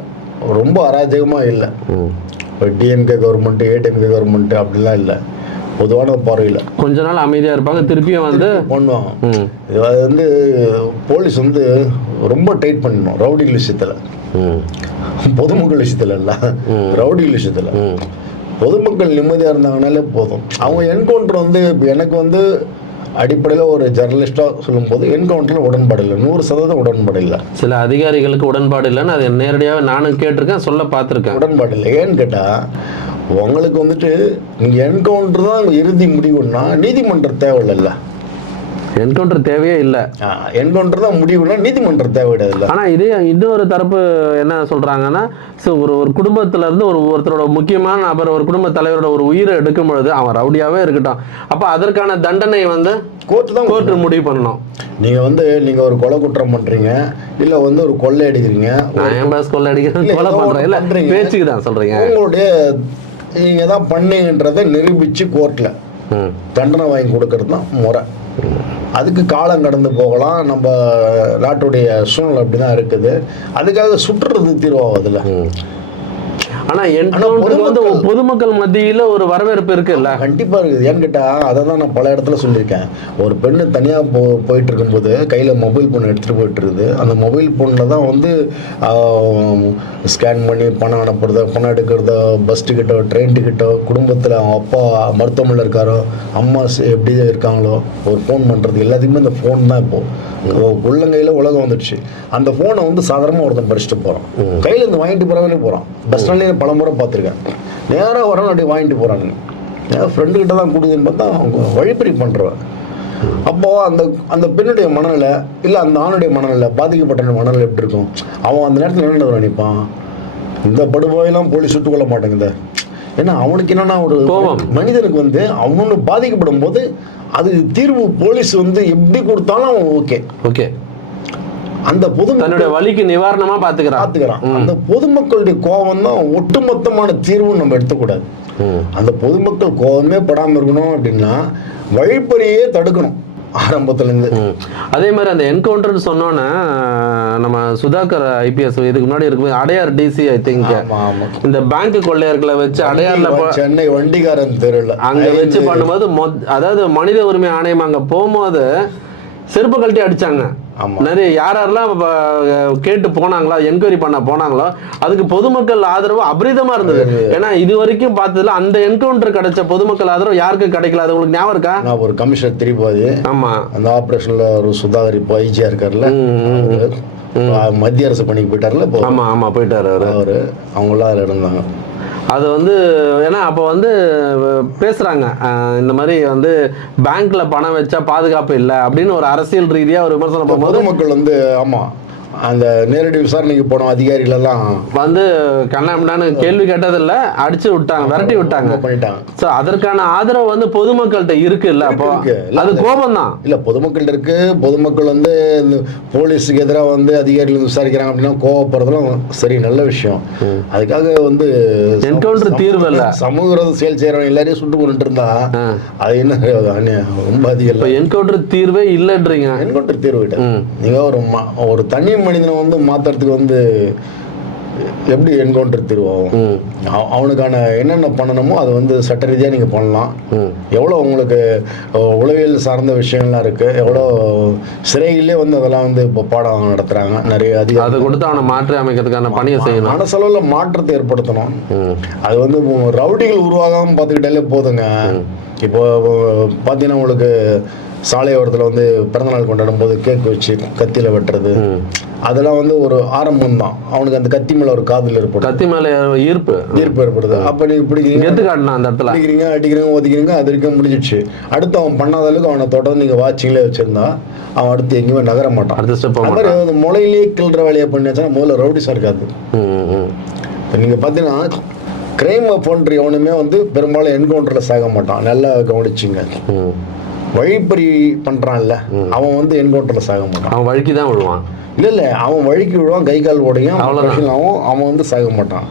Speaker 2: ரொம்ப அராஜகமாக இல்லை. இப்போ டிஎம்கே கவர்மெண்ட் ஏடிஎம்கே கவர்மெண்ட் அப்படிலாம் இல்லை. பொதுவான பார்வையில்.
Speaker 1: கொஞ்ச நாள் அமைதியா இருப்பாங்க திருப்பியும் வந்து
Speaker 2: பண்ணுவாங்க. இது அது வந்து போலீஸ் வந்து ரொம்ப டைட் பண்ணணும் ரவுடிகள் விஷயத்தில். பொதுமக்கள் விஷயத்தில் இல்லை. ரவுடிகள் விஷயத்தில். பொதுமக்கள் நிம்மதியாக இருந்தாங்கனாலே போதும். அவங்க என்கவுண்டர் வந்து எனக்கு வந்து அடிப்படையில் ஒரு ஜெர்னலிஸ்டாக சொல்லும்போது என்கவுண்டரில் உடன்பாடு இல்லை. நூறு சதவீதம் உடன்பாடு இல்லை.
Speaker 1: சில அதிகாரிகளுக்கு உடன்பாடு இல்லைன்னு அதை நேரடியாக நானும் கேட்டிருக்கேன் சொல்ல பார்த்துருக்கேன்.
Speaker 2: உடன்பாடு இல்லை. ஏன்னு கேட்டால் உங்களுக்கு வந்துட்டு நீங்கள் என்கவுண்டர் தான் இறுதி முடிவுன்னா நீதிமன்றம் தேவையில்லைல்ல
Speaker 1: என்கவுண்டர் தேவையே இல்லை.
Speaker 2: என்கவுண்டர் தான் முடிவுனா நீதிமன்றம் தேவையில்லை
Speaker 1: ஆனா இதே இன்னொரு தரப்பு என்ன சொல்றாங்கன்னா ஸோ ஒரு ஒரு குடும்பத்துல இருந்து ஒரு ஒருத்தரோட முக்கியமான நபர் ஒரு குடும்ப தலைவரோட ஒரு உயிரை எடுக்கும் பொழுது அவன் ரவுடியாவே இருக்கட்டும். அப்ப அதற்கான தண்டனை வந்து
Speaker 2: கோர்ட்டு தான்
Speaker 1: கோர்ட் முடிவு பண்ணணும்.
Speaker 2: நீங்கள் வந்து நீங்கள் ஒரு கொலை குற்றம் பண்ணுறீங்க இல்லை வந்து ஒரு கொள்ளை அடிக்கிறீங்க
Speaker 1: நான் ஏன் பாஸ் கொள்ள அடிக்கிறேன் கொலை
Speaker 2: ஏதோ
Speaker 1: பண்றேன். இல்ல. பேச்சுக்கு தான் சொல்றீங்க.
Speaker 2: உங்களுடைய நீங்கள் தான் பண்ணீங்கன்றதை நிரூபித்து கோர்ட்டில் தண்டனை வாங்கி கொடுக்கறது தான் முறை. அதுக்கு காலம் கடந்து போகலாம். நம்ம நாட்டுடைய சூழ்நிலை அப்படி தான் இருக்குது. அதுக்காக சுற்றுறது தீர்வாகுதுல்ல.
Speaker 1: ஆனா என்கவுண்டருக்கு வந்து பொதுமக்கள் மத்தியில ஒரு வரவேற்பு இருக்குல்ல
Speaker 2: கண்டிப்பா இருக்குது. ஏன்னு கேட்டா அதை தான் நான் பல இடத்துல சொல்லியிருக்கேன். ஒரு பெண்ணு தனியா போ போயிட்டு இருக்கும்போது கையில மொபைல் ஃபோன் எடுத்துட்டு போயிட்டு இருக்குது. அந்த மொபைல் ஃபோனில் தான் வந்து ஸ்கேன் பண்ணி பணம் அனுப்புறதோ பணம் எடுக்கிறதோ பஸ் டிக்கெட்டோ ட்ரெயின் டிக்கெட்டோ குடும்பத்தில் அவங்க அப்பா மருத்துவமனையில் இருக்காரோ அம்மா எப்படி இருக்காங்களோ ஒரு ஃபோன் பண்ணுறது எல்லாத்துக்குமே இந்த ஃபோன் தான் இப்போ. உள்ளங்கையில் உலகம் வந்துடுச்சு. அந்த ஃபோனை வந்து சாதாரணமாக ஒருத்தன் படிச்சுட்டு போகிறான் கையில் இருந்து வாங்கிட்டு போகிறவனே போகிறான் பஸ் ஸ்டாண்ட்லேயே பல முறை பார்த்துருக்கேன். நேராக வரவன் அப்படி வாங்கிட்டு போகிறானுங்க என் ஃப்ரெண்டு கிட்ட தான் கொடுக்குதுன்னு பார்த்தா அவங்க வழிப்பறி பண்ணுறவன் அப்போ அந்த அந்த பெண்ணுடைய மனநிலை இல்லை அந்த ஆணுடைய மனநிலை பாதிக்கப்பட்ட மனநிலை எப்படி இருக்கும்? அவன் அந்த நேரத்தில் என்ன நினைப்பான் இந்த படுகொலையெல்லாம் போலீஸ் சுட்டுக் கொள்ள மாட்டேங்குது. ஏன்னா அவனுக்கு என்னன்னா ஒரு. மனிதனுக்கு வந்து அவனு பாதிக்கப்படும் போது அது தீர்வு போலீஸ் வந்து எப்படி கொடுத்தாலும் அவன் ஓகே
Speaker 1: ஓகே
Speaker 2: அந்த பொதுமக்கள்
Speaker 1: தன்னுடைய வலிக்கு நிவாரணமா பாத்துக்கிறான்.
Speaker 2: பார்த்துக்கிறான் அந்த பொதுமக்களுடைய கோபம் தான் ஒட்டுமொத்தமான தீர்வுன்னு நம்ம எடுத்துக்கூடாது. அந்த பொதுமக்கள் கோபமே படாமல் இருக்கணும் அப்படின்னா வழிப்பறியே தடுக்கணும் ஆரம்பத்துலேருந்து.
Speaker 1: அதே மாதிரி அந்த என்கவுண்டர்னு சொன்னோன்னே நம்ம சுதாகர் ஐபிஎஸ் இதுக்கு முன்னாடி இருக்கும்போது அடையார் டிசி ஐ திங்க் இந்த பேங்க் கொள்ளையர்களை வச்சு அடையார்ல
Speaker 2: சென்னை வண்டிகாரன் தெருவில்
Speaker 1: அங்க வச்சு பண்ணும்போது அதாவது மனித உரிமை ஆணையம் அங்க போகும்போது செருப்பு கழட்டி அடிச்சாங்க. நிறைய யார் யாரெல்லாம் கேட்டு போனாங்களோ என்கொயரி பண்ண போனாங்களோ அதுக்கு பொதுமக்கள் ஆதரவு அபரிதமா இருந்தது. ஏன்னா இது வரைக்கும் பார்த்ததுல அந்த என்கவுண்டர் கிடைச்ச பொதுமக்கள் ஆதரவு யாருக்கு கிடைக்கல. அது உங்களுக்கு ஞாபகம் இருக்கா?
Speaker 2: நான் ஒரு கமிஷனர் திரிபாதி
Speaker 1: ஆமா.
Speaker 2: அந்த ஆப்ரேஷனில் ஒரு சுதாகர் இப்போ ஐஜியா இருக்கார்ல மத்திய அரசு பணிக்கு போயிட்டார்ல
Speaker 1: ஆமா ஆமா போயிட்டாரு அவரு.
Speaker 2: அவங்களாம் இருந்தாங்க.
Speaker 1: அது வந்து ஏன்னா அப்போ வந்து பேசுறாங்க. அஹ் இந்த மாதிரி வந்து பேங்க்ல பணம் வச்சா பாதுகாப்பு இல்லை அப்படின்னு ஒரு அரசியல் ரீதியா ஒரு விமர்சனம் போகும்போது
Speaker 2: பொதுமக்கள் வந்து ஆமா. அந்த நேரடி விசாரணைக்கு போன அதிகாரிகள் எல்லாம்
Speaker 1: வந்து கண்ணாமண்ணான்னு கேள்வி கேட்டதில்ல அடிச்சு விட்டாங்க விரட்டி விட்டாங்க.
Speaker 2: பண்ணிட்டாங்க.
Speaker 1: சோ அதற்கான ஆதரவு வந்து பொதுமக்கள்கிட்ட அப்போ?
Speaker 2: இருக்கு. இல்ல,
Speaker 1: அது
Speaker 2: அது-
Speaker 1: கோபம் தான்
Speaker 2: இல்ல பொதுமக்கள்கிட்ட இருக்கு. பொதுமக்கள் வந்து இந்த போலீஸுக்கு எதிராக வந்து அதிகாரிகள் விசாரிக்கிறாங்க அப்படின்னா கோவப்படுறதுலாம் சரி நல்ல விஷயம். அதுக்காக வந்து சமூக-
Speaker 1: தீர்வு இல்ல.
Speaker 2: சமூக செயல் செய்யறவங்க எல்லாரையும் சுட்டு கொண்டு இருந்தா. அது என்ன. ரொம்ப அதிகம்
Speaker 1: என்கவுண்டர் தீர்வே இல்லைன்றீங்க.
Speaker 2: என்கவுண்டர் தீர்வு. நீங்க ஒரு ஒரு தனி மனிதனை வந்து மாத்துறதுக்கு வந்து எப்படி என்கவுண்டர் தீர்வு ஆகும்
Speaker 1: ம்.
Speaker 2: அவ- அவனுக்கான என்னென்ன பண்ணணுமோ அது வந்து சட்ட ரீதியாக நீங்கள் பண்ணலாம் எவ்வளோ உங்களுக்கு உளவியல் சார்ந்த விஷயங்கள்லாம் இருக்குது எவ்வளோ சிறையிலே வந்து அதெல்லாம் வந்து இப்போ பாடம் நடத்துகிறாங்க நிறைய
Speaker 1: அதை
Speaker 2: அதிகம்
Speaker 1: கொடுத்து அவனை மாற்றி அமைக்கிறதுக்கான பணியை செய்யணும்.
Speaker 2: மனசளவில் மாற்றத்தை ஏற்படுத்தணும். அது வந்து ரவுடிகள் உருவாகாமல் பார்த்துக்கிட்டாலே போதுங்க. இப்போ பார்த்தீங்கன்னா உங்களுக்கு சாலையோரத்தில் வந்து பிறந்தநாள் கொண்டாடும் போது கேக் வச்சு கத்தியில் வெட்டுறது. அதெல்லாம் வந்து ஒரு ஆரம்பம் தான். அவனுக்கு அந்த கத்தி மேலே ஒரு காதல் ஏற்படும்.
Speaker 1: கத்தி மேல ஈர்ப்பு.
Speaker 2: ஈர்ப்பு ஏற்படுது. அப்போ நீ பிடிக்கிறீங்க?
Speaker 1: கெத்து காட்டணும் அந்த இடத்துல.
Speaker 2: அடிக்கிறீங்க அடிக்கிறீங்க ஒதுக்கிறீங்க அது வரைக்கும் முடிஞ்சிடுச்சு. அடுத்து அவன் பண்ணாத அளவுக்கு அவனை தொடர்ந்து நீங்கள் வாட்சிங்லேயே வச்சிருந்தா அவன் அடுத்து எங்கேயுமே நகர மாட்டான்.
Speaker 1: அடுத்த ஸ்டெப்
Speaker 2: மாதிரி அந்த முளையிலேயே கிள்ற வேலையை பண்ணியாச்சுன்னா முதல்ல ரவுடிஸாக இருக்காது இப்போ நீங்கள் பார்த்தீங்கன்னா கிரைம் போன்ற எவனுமே வந்து பெரும்பாலும் என்கவுண்டரில் சாக மாட்டான். நல்லா கவனிச்சுங்க. வழிப்பறி பண்ணுறான்ல அவன் வந்து என்கவுண்டரில் சாக மாட்டான்.
Speaker 1: அவன் வழுக்கி தான் விழுவான்
Speaker 2: இல்லை இல்லை அவன் வழிக்கு விழுவான் கை கால் உடையும் அவன் அவன் வந்து சாக மாட்டான்.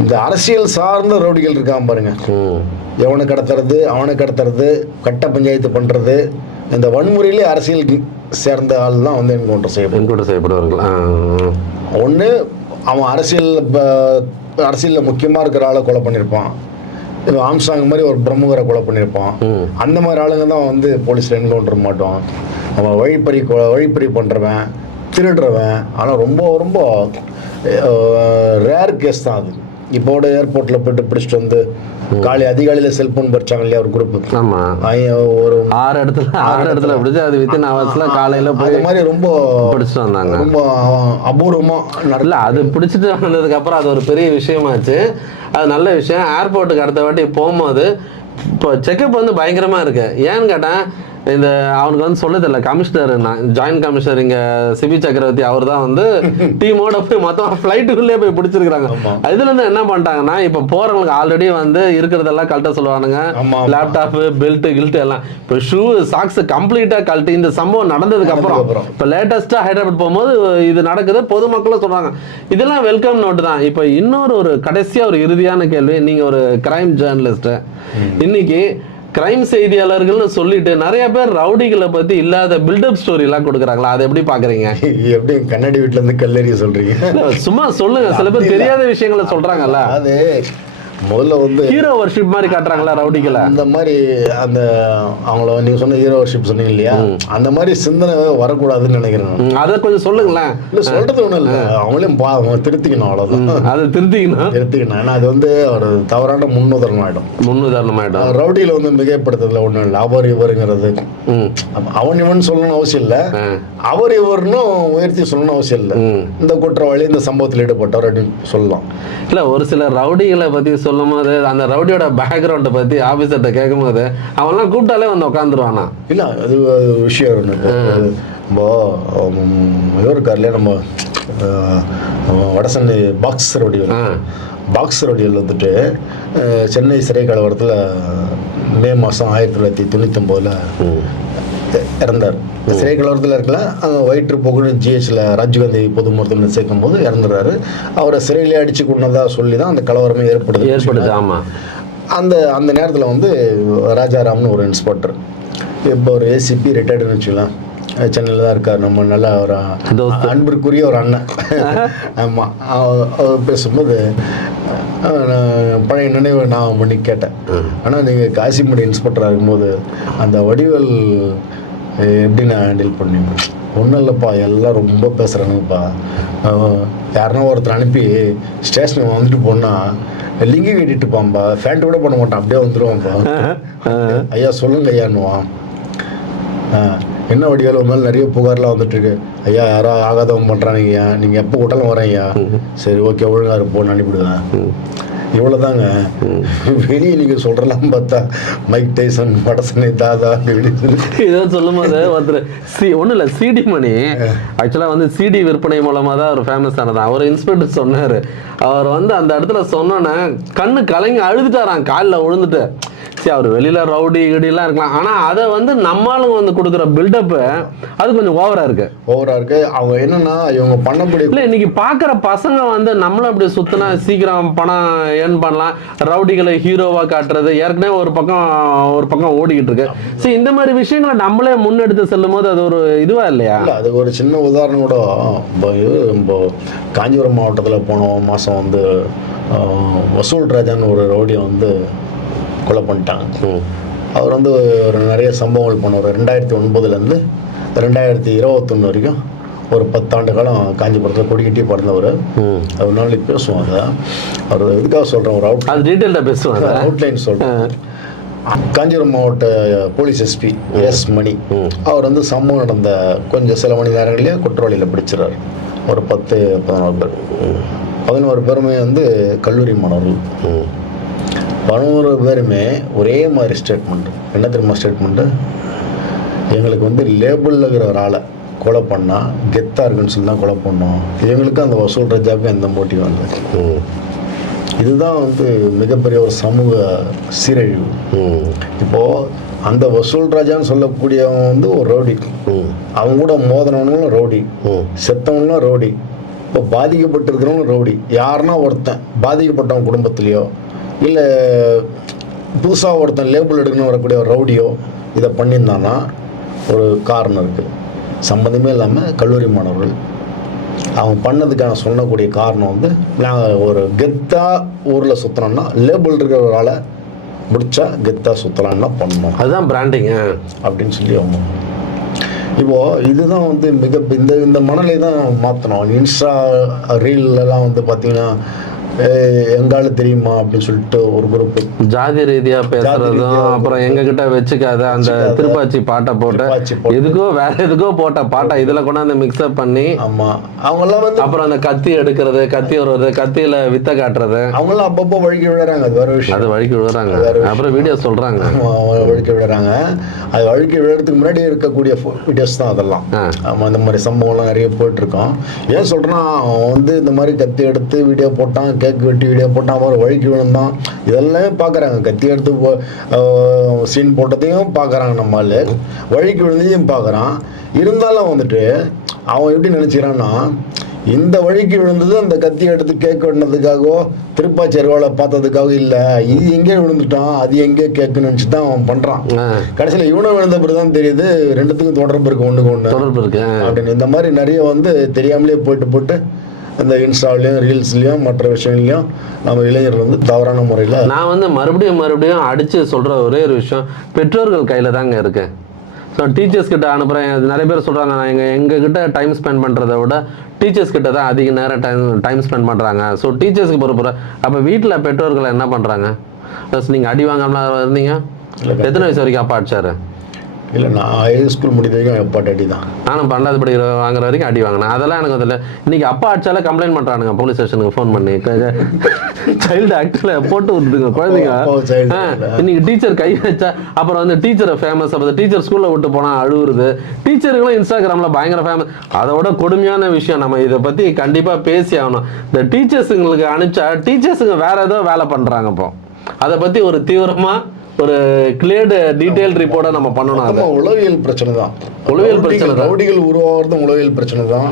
Speaker 2: இந்த அரசியல் சார்ந்த ரவுடிகள் இருக்கான் பாருங்க. எவனை கடத்துறது அவனை கடத்துறது கட்ட பஞ்சாயத்து பண்ணுறது இந்த வன்முறையிலே அரசியல் சேர்ந்த ஆள் தான் வந்து என்கவுண்டர் செய்யப்படும்
Speaker 1: என்கூட்ட செய்யப்படுவார்கள்.
Speaker 2: ஒன்று அவன் அரசியல் அரசியலில் முக்கியமாக இருக்கிற ஆளை கொலை பண்ணியிருப்பான் ஆம்சாங் மாதிரி ஒரு பிரமுகரை கொலை பண்ணியிருப்பான். அந்த மாதிரி ஆளுங்க தான் வந்து போலீஸில் என்கவுண்டர் மாட்டோம். அவன் வழிப்பறி வழிப்பறி பண்ணுறவன் திருடுறவன். ஆனால் ரொம்ப ரொம்ப ரேர் கேஸ் தான் அது. இப்போட ஏர்போர்ட்டில் போயிட்டு பிடிச்சிட்டு வந்து காலை அதிகாலையில் செல்ஃபோன் பறிச்சாங்க இல்லையா ஒரு குரூப்பு
Speaker 1: ஆமா.
Speaker 2: ஒரு
Speaker 1: ஆறு இடத்துல ஆறு இடத்துல. பிடிச்சு அது வித்தின் ஹவர்ஸ்ல காலையில போய்
Speaker 2: மாதிரி ரொம்ப
Speaker 1: பிடிச்சிட்டு வந்தாங்க.
Speaker 2: ரொம்ப அபூர்வமாக
Speaker 1: இல்ல அது பிடிச்சிட்டு வந்ததுக்கு அப்புறம் அது ஒரு பெரிய விஷயமாச்சு. அது நல்ல விஷயம். ஏர்போர்ட்டுக்கு அடுத்த வாட்டி போகும்போது இப்போ செக்கப் வந்து பயங்கரமா இருக்கு. ஏன்னு கேட்டேன் இந்த அவனுக்கு வந்து சொல்ல தெரியல கமிஷனர் ஜாயின்ட் கமிஷனர் இங்க சிபி சக்கரவர்த்தி அவர் தான் வந்து டீமோட போய் மொத்தம் ஃப்ளைட்டுக்குள்ளே போய் பிடிச்சிருக்காங்க. இதுல இருந்து என்ன பண்ணிட்டாங்கன்னா இப்போ போறவங்களுக்கு ஆல்ரெடி வந்து இருக்கிறதெல்லாம் கழட்ட சொல்லுவானுங்க. லேப்டாப் பெல்ட் கில்ட் எல்லாம். இப்போ ஷூ சாக்ஸ் கம்ப்ளீட்டா கழட்டி இந்த சம்பவம் நடந்ததுக்கு அப்புறம். இப்போ லேட்டஸ்ட்டாக ஹைதராபாத் போகும்போது இது நடக்குது பொதுமக்களும் சொல்றாங்க. இதெல்லாம் வெல்கம் நோட்டு தான். இப்போ இன்னொரு ஒரு கடைசியா ஒரு இறுதியான கேள்வி. நீங்க ஒரு கிரைம் ஜேர்னலிஸ்ட் இன்னைக்கு கிரைம் செய்தியாளர்கள்னு சொல்லிட்டு நிறைய பேர் ரவுடிகளை பத்தி இல்லாத பில்டப் ஸ்டோரி எல்லாம் கொடுக்குறாங்களா? அதை எப்படி பாக்குறீங்க?
Speaker 2: எப்படி கண்ணாடி வீட்டுல இருந்து கல்லெறிய சொல்றீங்க?
Speaker 1: சும்மா சொல்லுங்க. சில பேர் தெரியாத விஷயங்களை சொல்றாங்கல்ல.
Speaker 2: அது முதல்ல வந்து
Speaker 1: ஹீரோ வர்ஷிப் மாதிரி காட்டுறாங்களா ரவுடிகளை?
Speaker 2: அந்த மாதிரி அந்த அவங்கள நீங்க சொன்ன ஹீரோ வர்ஷிப் சொன்னீங்க இல்லையா? அந்த மாதிரி சிந்தனை வரக்கூடாதுன்னு நினைக்கிறேன்
Speaker 1: அதை கொஞ்சம் சொல்லுங்களேன்.
Speaker 2: இல்ல சொல்றது ஒண்ணும் இல்ல. அவங்களையும் பா அவங்க திருத்திக்கணும் அவ்வளவுதான்.
Speaker 1: அதை திருத்திக்கணும்.
Speaker 2: திருத்திக்கணும். ஏன்னா அது வந்து ஒரு தவறான முன்னுதாரணம் ஆயிடும்
Speaker 1: முன்னுதாரணமாயிடும்
Speaker 2: ரவுடியில வந்து மிகைப்படுத்துறதுல ஒண்ணும் இல்லை. அவர் இவருங்கிறது. அவன் இவன் சொல்லணும்னு அவசியம் இல்லை. அவர் இவர்னு உயர்த்தி சொல்லணும்னு அவசியம் இல்லை. இந்த குற்றவாளி இந்த சம்பவத்தில் ஈடுபட்டவர் அப்படின்னு சொல்லலாம்.
Speaker 1: இல்ல ஒரு சில ரவுடிகளை பத்தி சொல்லும் போது அந்த ரவுடியோட பேக்ரவுண்டை பத்தி ஆபீசர்கிட்ட கேட்கும் போது அவன்லாம் கூப்பிட்டாலே வந்து உட்காந்துருவானா
Speaker 2: இல்ல அது விஷயம் இருக்கு நம்ம இவர் நம்ம வடசென்னை பாக்ஸர் வடிவல்
Speaker 1: ஆ.
Speaker 2: பாக்ஸர் வடிவல் வந்துட்டு சென்னை சிறை கலவரத்தில் மே மாதம் ஆயிரத்தி தொள்ளாயிரத்தி தொண்ணூத்தொம்போதில்
Speaker 1: ம்.
Speaker 2: இறந்தார். சிறை கலவரத்தில் இருக்கல அங்கே வயிற்று போக்குன்னு ஜிஹெச்சில் ராஜீவ்காந்தி பொது மருத்துவமனை சேர்க்கும் போது இறந்துறாரு அவரை சிறையிலே அடிச்சு கொண்டதா சொல்லி தான் அந்த கலவரமே ஏற்படுது.
Speaker 1: ஏற்படுது ஆமா.
Speaker 2: அந்த அந்த நேரத்தில் வந்து ராஜாராம்னு ஒரு இன்ஸ்பெக்டர் இப்போ ஒரு ஏசிபி ரிட்டையர்டுன்னு வச்சுக்கலாம் சென்னையில் தான் இருக்கார். நம்ம நல்ல ஒரு. அன்பிற்குரிய ஒரு அண்ணன். ஆமாம் அவர் பேசும்போது பழைய நினைவை நான் பண்ணி கேட்டேன். ஆனால் நீங்கள் காசிமடி இன்ஸ்பெக்டராக இருக்கும்போது அந்த வடிவல் எப்படி நான் ஹேண்டில் பண்ணீங்க ஒன்றும் இல்லைப்பா எல்லாம் ரொம்ப பேசுகிறானுங்கப்பா யாருன்னா ஒருத்தர் அனுப்பி ஸ்டேஷனுக்கு வந்துட்டு போனால் லிங்கி கட்டிட்டு போம்பா ஃபேண்ட் கூட பண்ண மாட்டான் அப்படியே வந்துடுவான்ப்பா ஐயா சொல்லுங்க ஐயான்னுவான் என்ன வடிவேல் மேலே நிறைய புகார்லாம் வந்துட்டு இருக்கு ஐயா யாரோ ஆகாதவங்க பண்ணுறானுங்க ஐயா. நீங்கள் எப்போ கூட்டாலும் வரேன் ஐயா. சரி ஓகே ஒழுங்கா இருப்போன்னு அனுப்பிடுவேன் இவ்வளவுதாங்க. வெளியே நீங்க சொல்றலாம் பார்த்தா மைக் டைசன் வடசனை தாதா
Speaker 1: இதோ சொல்லும் போது ஒருத்தர் சி ஒன்றும் இல்லை சிடி மணி. ஆக்சுவலாக வந்து சிடி விற்பனை மூலமாக தான் அவர் ஃபேமஸ் ஆனது. அவர் இன்ஸ்பெக்டர் சொன்னார். அவர் வந்து அந்த இடத்துல சொன்னோன்னே கண்ணு கலங்கி அழுதுட்டாராம் காலில் விழுந்துட்டு. சரி அவர் வெளியில் ரவுடி கிடிலாம் இருக்கலாம். ஆனால் அதை வந்து நம்மளும் வந்து கொடுக்குற பில்டப்பு அது கொஞ்சம் ஓவராக இருக்கு.
Speaker 2: ஓவரா இருக்கு. அவங்க என்னன்னா இவங்க பண்ணக்கூடிய
Speaker 1: இல்லை இன்னைக்கு பார்க்குற பசங்க வந்து நம்மளும் அப்படி சுத்தினா சீக்கிரம் பணம் ஏர்ன் பண்ணலாம். ரவுடிகளை ஹீரோவாக காட்டுறது. ஏற்கனவே ஒரு பக்கம் ஒரு பக்கம் ஓடிக்கிட்டு இருக்கு. சரி இந்த மாதிரி விஷயங்களை நம்மளே முன்னெடுத்து செல்லும் போது அது ஒரு இதுவா இல்லையா?
Speaker 2: இல்ல அது ஒரு சின்ன உதாரணம் கூட. இப்போ காஞ்சிபுரம் மாவட்டத்தில் போன மாதம் வந்து வசூல் ராஜான்னு ஒரு ரவுடியை வந்து கொலை பண்ணிட்டாங்க. அவர் வந்து ஒரு நிறைய சம்பவங்கள் பண்ணவர். ரெண்டாயிரத்தி ஒன்பதுலேருந்து ரெண்டாயிரத்தி இருபத்தொன்று வரைக்கும் ஒரு பத்தாண்டு காலம் காஞ்சிபுரத்தில் கொடிக்கட்டி பிறந்தவர். நாளைக்கு பேசுவோம் அதை அவர் இதுக்காக சொல்கிறேன் ஒரு அவுட்
Speaker 1: அது டீட்டெயில்டாக பேசுவாங்க.
Speaker 2: அவுட்லைன் சொல்கிறேன் காஞ்சிபுரம் மாவட்ட போலீஸ் எஸ்பி எஸ் மணி. அவர் வந்து சம்பவம் நடந்த கொஞ்சம் சில மணி நேரங்களிலே குற்றவாளியில் பிடிச்சிடறாரு. ஒரு பத்து பதினோரு பேர். பதினோரு பேருமே வந்து கல்லூரி மாணவர்கள். பதினோரு பேருமே ஒரே மாதிரி ஸ்டேட்மெண்ட் என்ன தெரியுமா ஸ்டேட்மெண்ட்டு எங்களுக்கு வந்து லேபிளில் இருக்கிற ஒரு ஆளை கொலை பண்ணால் கெத்தாக இருக்குன்னு சொல்லி தான் கொலை பண்ணோம். எங்களுக்கு அந்த வசூல் ரஜாவுக்கும் எந்த மோட்டிவ் இல்லை. இதுதான் வந்து மிகப்பெரிய ஒரு சமூக சீரழிவு. இப்போது அந்த வசூல் ராஜான்னு சொல்லக்கூடியவன் வந்து ஒரு ரவுடி. அவன் கூட மோதனவனும் ரவுடி. செத்தவனும் ரவுடி. இப்போ பாதிக்கப்பட்டிருக்கிறவனும் ரவுடி. யாருன்னா ஒருத்தன். பாதிக்கப்பட்டவன் குடும்பத்துலேயோ இல்லை புதுசாக ஒருத்தன் லேபிள் எடுக்கணும்னு வரக்கூடிய ஒரு ரவுடியோ இதை பண்ணியிருந்தான்னா ஒரு காரணம் இருக்குது சம்மந்தமே இல்லாமல் கல்லூரி மாணவர்கள் அவன் பண்ணதுக்கான சொல்லக்கூடிய காரணம் வந்து நாங்கள் ஒரு கெத்தா ஊரில் சுற்றினோம்னா லேபிள் இருக்கிற ஒரு ஆளை முடிச்சா கெத்தா சுற்றலான்னா பண்ணோம்
Speaker 1: அதுதான் பிராண்டிங்
Speaker 2: அப்படின்னு சொல்லி அவங்க. இப்போ இதுதான் வந்து மிக இந்த இந்த மணலை தான் மாற்றணும் இன்ஸ்டா ரீல்லாம் வந்து பார்த்தீங்கன்னா "ஏய், எங்கால தெரியுமா அப்படின்னு சொல்லிட்டு ஒரு குரூப்
Speaker 1: ஜாதி ரீதியா பேசுறதும் அப்புறம் எங்க கிட்ட வச்சுக்காத அந்த. திருப்பாச்சி பாட்டை போட்டு. எதுக்கோ வேற எதுக்கோ போட்ட பாட்டை இதுல கொண்டாந்து மிக்ஸ்அப் பண்ணி
Speaker 2: ஆமாம் அவங்கெல்லாம் வந்து
Speaker 1: அப்புறம் அந்த கத்தி எடுக்கிறது கத்தி வருவது கத்தியில வித்த காட்டுறது.
Speaker 2: அவங்கெல்லாம் அப்பப்போ வழுக்கி விழுறாங்க. அது வேற விஷயம்.
Speaker 1: அது வழிக்கு விழுறாங்க. அப்புறம் வீடியோ சொல்றாங்க.
Speaker 2: ஆமா, அவங்க வழுக்கி விழுறாங்க. அது வழுக்கி விழுறதுக்கு முன்னாடி இருக்கக்கூடிய வீடியோஸ் தான் அதெல்லாம்.
Speaker 1: ஆ.
Speaker 2: ஆமாம் இந்த மாதிரி சம்பவம்லாம் நிறைய போயிட்டுருக்கோம் ஏன் சொல்கிறேன்னா அவன் வந்து இந்த மாதிரி கத்தி எடுத்து வீடியோ போட்டான் கேக் வெட்டி வீடியோ போட்டான் அப்புறம் வழுக்கி விழுந்தான் இதெல்லாமே பார்க்குறாங்க கத்தி எடுத்து சீன் போட்டதையும் பார்க்குறாங்க நம்ம ஆளு. வழுக்கி விழுந்ததையும் பார்க்குறான் இருந்தாலும் வந்துட்டு அவன் எப்படி நினச்சிக்கிறான்னா இந்த வழிக்கு விழுந்தது அந்த கத்தி எடுத்து கேக் வெட்டினதுக்காகவோ திருப்பாச்சி அருவாளை பார்த்ததுக்காக இல்லை. இது எங்கே விழுந்துட்டான்? அது எங்கே கேக்குன்னு நினச்சி தான் அவன் பண்ணுறான் கடைசியில் இவனும் விழுந்த பிறகு தான் தெரியுது ரெண்டுத்துக்கும் தொடர்பு இருக்கு ஒன்றுக்கு ஒன்று
Speaker 1: தொடர்பு இருக்கு.
Speaker 2: அப்படின்னு. இந்த மாதிரி நிறைய வந்து தெரியாமலே போயிட்டு போட்டு இந்த இன்ஸ்டாவிலையும் ரீல்ஸ்லையும் மற்ற விஷயங்களையும் நம்ம இளைஞர்கள் வந்து தவறான முறையில்
Speaker 1: நான் வந்து மறுபடியும் மறுபடியும் அடிச்சு சொல்ற ஒரே ஒரு விஷயம். பெற்றோர்கள் கையில தாங்க இருக்கு. ஸோ டீச்சர்ஸ் கிட்ட அனுப்புறேன். நிறைய பேர் சொல்றாங்க நான் எங்க எங்க கிட்ட டைம் ஸ்பெண்ட் பண்றதை விட டீச்சர்ஸ் கிட்ட தான் அதிக நேரம் டைம் டைம் ஸ்பெண்ட் பண்றாங்க. ஸோ டீச்சர்ஸ்க்கு பொறுப்புற அப்ப வீட்ல பெற்றோர்கள் என்ன பண்றாங்க? ப்ளஸ் நீங்க அடி வாங்காமலாம் இருந்தீங்க. எத்தனை வயசு வரைக்கும் அப்பா அடிச்சாரு?
Speaker 2: இல்லை நான் ஹை ஸ்கூல் முடித்த வரைக்கும் எப்பாட்டு அடி தான்.
Speaker 1: நானும் பன்னெண்டாவது படிக்கிற வாங்குற வரைக்கும் அடி வாங்கினேன். அதெல்லாம் எனக்கு அதில் இன்னைக்கு அப்பா அடிச்சாலே கம்ப்ளைண்ட் பண்றானுங்க. போலீஸ் ஸ்டேஷனுக்கு ஃபோன் பண்ணி. சைல்டு ஆக்டில் போட்டு விட்டுதுங்க குழந்தைங்க.
Speaker 2: அப்போ.
Speaker 1: இன்னைக்கு டீச்சர் கை வச்சா அப்புறம் வந்து டீச்சரை ஃபேமஸ் அப்புறம் டீச்சர் ஸ்கூல்ல விட்டு போனா அழுவுறது. டீச்சருங்களும் இன்ஸ்டாகிராம்ல பயங்கர ஃபேமஸ் அதோட கொடுமையான விஷயம். நம்ம இதை பத்தி கண்டிப்பா பேசி ஆகணும். இந்த டீச்சர்ஸுங்களுக்கு அனுப்பிச்சா டீச்சர்ஸுங்க வேற ஏதோ வேலை பண்றாங்க இப்போ. அதை பத்தி ஒரு தீவிரமா ஒரு கிளியர்டு டீடைல் ரிப்போர்ட்டை நம்ம பண்ணணும் அதை.
Speaker 2: உளவியல் பிரச்சனை தான்.
Speaker 1: உளவியல் பிரச்சனை தான்.
Speaker 2: ரவுடிகள் உருவாகிறதும் உளவியல் பிரச்சனை தான்.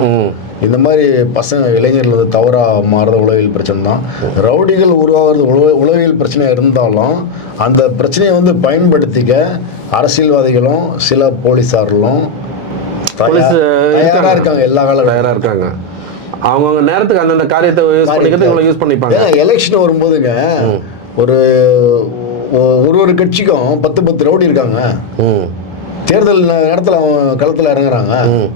Speaker 2: இந்த மாதிரி பசங்க இளைஞர்கள் வந்து தவறா மாறுறது உளவியல் பிரச்சனை தான். ரவுடிகள் உருவாகிறது உள- உளவியல் பிரச்சனை இருந்தாலும் அந்த பிரச்சனையை வந்து பயன்படுத்திக்க அரசியல்வாதிகளும் சில போலீஸார்களும்
Speaker 1: போலீஸ்
Speaker 2: தயாரா
Speaker 1: இருக்காங்க.
Speaker 2: எல்லா காலகட்டத்திலும்
Speaker 1: தயாரா இருக்காங்க. அவங்கவுங்க நேரத்துக்கு அந்தந்த காரியத்தை யூஸ் பண்ணிக்கிறதுக்கு இவ்வளவு யூஸ் பண்ணிப்பாங்க.
Speaker 2: எலெக்ஷன் வரும்போதுங்க ஒரு ஒரு ஒரு கட்சிக்கும் பத்து பத்து ரவுடி இருக்காங்க.
Speaker 1: ம்.
Speaker 2: தேர்தல் நேரத்தில் அவன் களத்தில் இறங்குறாங்க.
Speaker 1: ம்.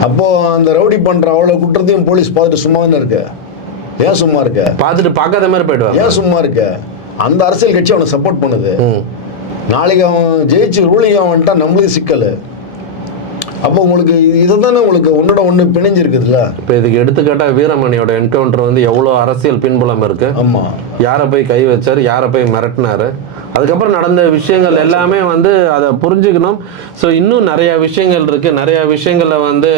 Speaker 2: அப்போ அந்த ரவுடி பண்ற அவ்வளோ குற்றத்தையும் போலீஸ் பார்த்துட்டு சும்மா தானே இருக்கு? ஏன் சும்மா இருக்க?
Speaker 1: பார்த்துட்டு பார்க்காத மாதிரி போயிடுவாங்க.
Speaker 2: ஏன் சும்மா இருக்க? அந்த அரசியல் கட்சி அவனை சப்போர்ட் பண்ணுது.
Speaker 1: ம்.
Speaker 2: நாளைக்கு அவன் ஜெயிச்சு ரூலிங் அவன்ட்டா நம்மளுக்கு சிக்கல். அப்போ உங்களுக்கு இதை தானே உங்களுக்கு ஒன்னோட ஒன்று பிணைஞ்சிருக்குதுல்ல?
Speaker 1: இப்போ இதுக்கு எடுத்துக்காட்டா வீரமணியோட என்கவுண்டர் வந்து எவ்வளோ அரசியல் பின்புலம் இருக்கு.
Speaker 2: ஆமாம்
Speaker 1: யாரை போய் கை வச்சார் யாரை போய் மிரட்டினாரு. அதுக்கப்புறம் நடந்த விஷயங்கள் எல்லாமே வந்து அதை புரிஞ்சுக்கணும். ஸோ இன்னும் நிறைய விஷயங்கள் இருக்கு. நிறைய விஷயங்களை வந்து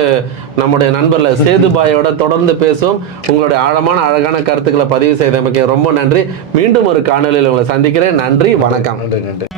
Speaker 1: நம்முடைய நண்பர்ல சேதுபாயோட தொடர்ந்து பேசுவோம். உங்களுடைய ஆழமான அழகான கருத்துக்களை பதிவு செய்தமைக்கு ரொம்ப நன்றி. மீண்டும் ஒரு காணொலியில் உங்களை சந்திக்கிறேன். நன்றி வணக்கம்.
Speaker 2: நன்றி நன்றி.